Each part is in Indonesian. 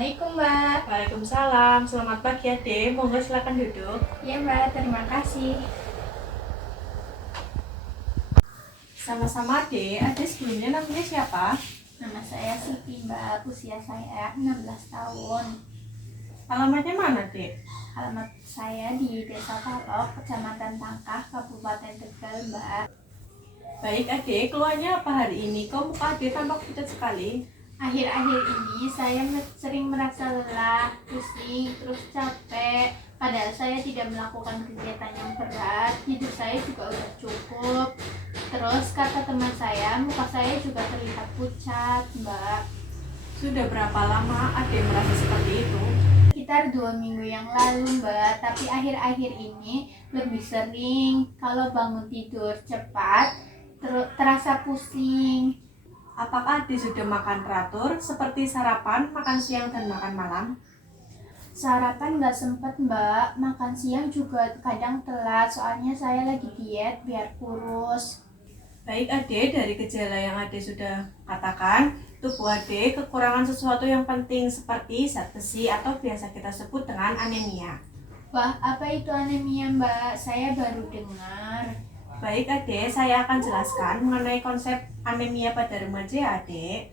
Assalamualaikum Mbak. Waalaikumsalam, selamat pagi Ade, monggo silakan duduk. Ya Mbak, terima kasih. Sama-sama Ade sebelumnya namanya siapa? Nama saya Siti Mbak, usia saya 16 tahun. Alamatnya mana Dek? Alamat saya di Desa Talok, Kecamatan Tangkah, Kabupaten Tegal Mbak. Baik Ade, keluarnya apa hari ini? Kok muka Ade tampak pucat sekali? Akhir-akhir ini saya sering merasa lelah, pusing, terus capek. Padahal saya tidak melakukan kegiatan yang berat, hidup saya juga udah cukup. Terus kata teman saya, muka saya juga terlihat pucat Mbak. Sudah berapa lama Ade merasa seperti itu? Sekitar 2 minggu yang lalu Mbak, tapi akhir-akhir ini lebih sering. Kalau bangun tidur cepat, terasa pusing. Apakah Ade sudah makan teratur seperti sarapan, makan siang, dan makan malam? Sarapan nggak sempet Mbak, makan siang juga kadang telat, soalnya saya lagi diet biar kurus. Baik Ade, dari gejala yang Ade sudah katakan, tubuh Ade kekurangan sesuatu yang penting seperti zat besi atau biasa kita sebut dengan anemia. Wah, apa itu anemia Mbak? Saya baru dengar. Baik Ade, saya akan jelaskan mengenai konsep anemia pada remaja ya Ade.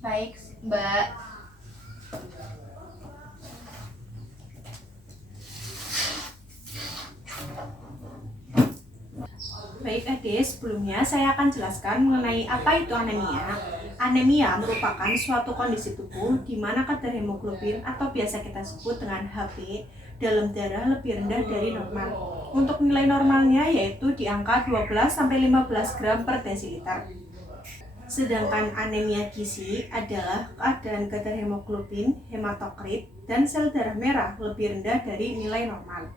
Baik Mbak. Baik Ade, sebelumnya saya akan jelaskan mengenai apa itu anemia. Anemia merupakan suatu kondisi tubuh di mana kadar hemoglobin atau biasa kita sebut dengan HB dalam darah lebih rendah dari normal. Untuk nilai normalnya yaitu di angka 12-15 gram per desiliter. Sedangkan anemia gizi adalah keadaan kadar hemoglobin, hematokrit, dan sel darah merah lebih rendah dari nilai normal.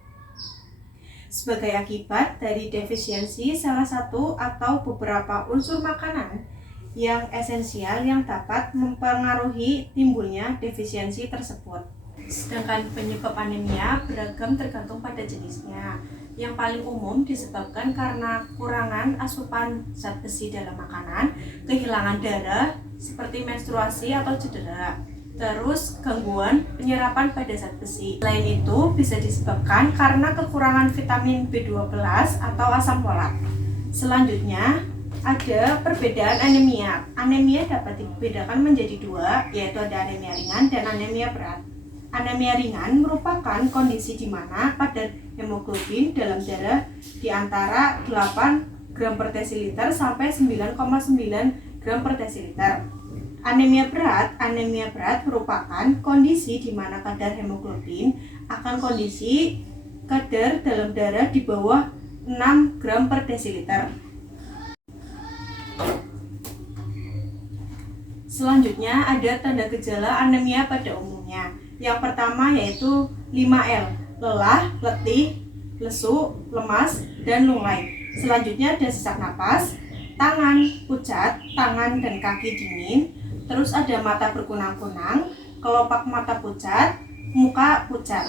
Sebagai akibat dari defisiensi salah satu atau beberapa unsur makanan yang esensial yang dapat mempengaruhi timbulnya defisiensi tersebut. Sedangkan penyebab anemia beragam tergantung pada jenisnya. Yang paling umum disebabkan karena kurangan asupan zat besi dalam makanan, kehilangan darah seperti menstruasi atau cedera, terus gangguan penyerapan pada zat besi. Selain itu bisa disebabkan karena kekurangan vitamin B12 atau asam folat. Selanjutnya ada perbedaan anemia. Anemia dapat dibedakan menjadi dua, yaitu ada anemia ringan dan anemia berat. Anemia ringan merupakan kondisi di mana kadar hemoglobin dalam darah di antara 8 gram per desiliter sampai 9,9 gram per desiliter. Anemia berat merupakan kondisi di mana kadar hemoglobin akan kondisi kadar dalam darah di bawah 6 gram per desiliter. Selanjutnya ada tanda gejala anemia pada umumnya. Yang pertama yaitu 5L, lelah, letih, lesu, lemas, dan lunglai. Selanjutnya ada sesak napas, tangan pucat, tangan dan kaki dingin, terus ada mata berkunang-kunang, kelopak mata pucat, muka pucat.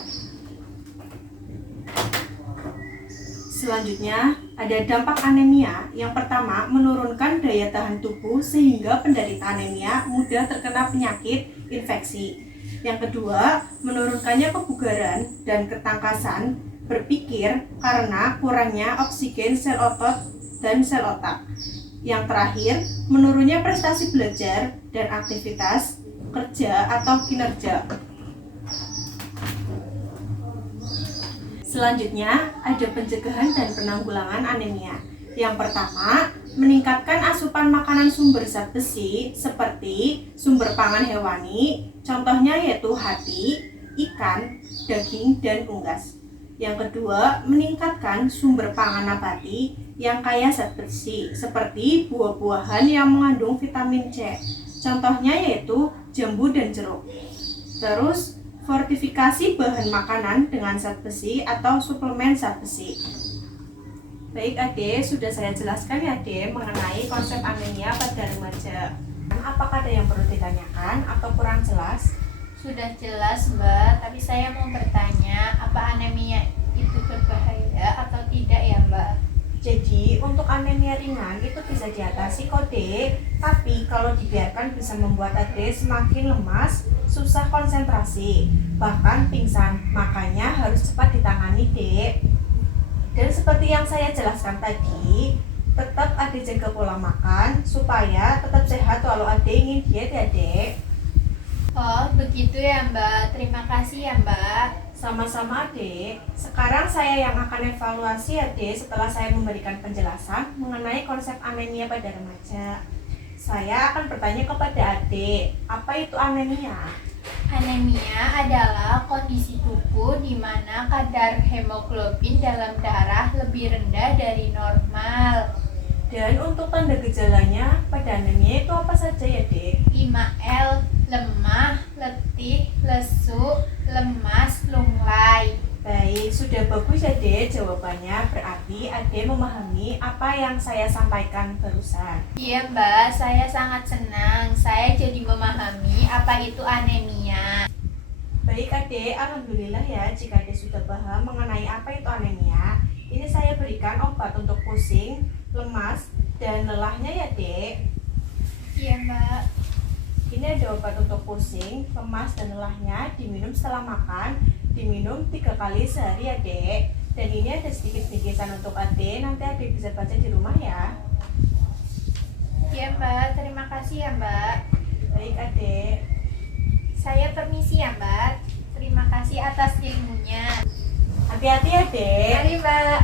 Selanjutnya ada dampak anemia. Yang pertama, menurunkan daya tahan tubuh sehingga penderita anemia mudah terkena penyakit infeksi. Yang kedua, menurunkannya kebugaran dan ketangkasan berpikir karena kurangnya oksigen sel otot dan sel otak. Yang terakhir, menurunnya prestasi belajar dan aktivitas kerja atau kinerja. Selanjutnya, ada pencegahan dan penanggulangan anemia. Yang pertama, meningkatkan asupan makanan sumber zat besi seperti sumber pangan hewani, contohnya yaitu hati, ikan, daging, dan unggas. Yang kedua, meningkatkan sumber pangan nabati yang kaya zat besi seperti buah-buahan yang mengandung vitamin C, contohnya yaitu jambu dan jeruk. Terus, fortifikasi bahan makanan dengan zat besi atau suplemen zat besi. Baik Ade, sudah saya jelaskan ya Ade mengenai konsep anemia pada remaja. Apakah ada yang perlu ditanyakan atau kurang jelas? Sudah jelas Mbak, tapi saya mau bertanya, apa anemia itu berbahaya atau tidak ya Mbak? Jadi untuk anemia ringan itu bisa diatasi kok Dek, tapi kalau dibiarkan bisa membuat adik semakin lemas, susah konsentrasi, bahkan pingsan. Makanya harus cepat ditangani Dek. Dan seperti yang saya jelaskan tadi, tetap adik jaga pola makan supaya tetap sehat walau adik ingin diet ya Dek. Oh, begitu ya Mbak. Terima kasih ya Mbak. Sama-sama Adek. Sekarang saya yang akan evaluasi Adek setelah saya memberikan penjelasan mengenai konsep anemia pada remaja. Saya akan bertanya kepada Adek, apa itu anemia? Anemia adalah kondisi tubuh di mana kadar hemoglobin dalam darah lebih rendah dari normal. Dan untuk tanda gejalanya pada anemia itu apa saja ya Dek? 5L, lemah, letih, lesu, lemas, lunglai. Baik, sudah bagus ya Dek jawabannya. Berarti Adek memahami apa yang saya sampaikan barusan. Iya Mbak, saya sangat senang. Saya jadi memahami apa itu anemia. Baik Adek, alhamdulillah ya jika Adek sudah paham mengenai apa itu anemia. Ini saya berikan obat untuk pusing, lemas, dan lelahnya ya Dek. Iya Mbak. Ini ada obat untuk pusing, lemas, dan lelahnya diminum setelah makan, diminum 3 kali sehari ya Dek. Dan ini ada sedikit bingkisan untuk Adek, nanti Adek bisa baca di rumah ya. Iya Mbak, terima kasih ya Mbak. Baik Adek. Saya permisi ya Mbak. Terima kasih atas ilmunya. Hati-hati ya Dek. Mari Mbak.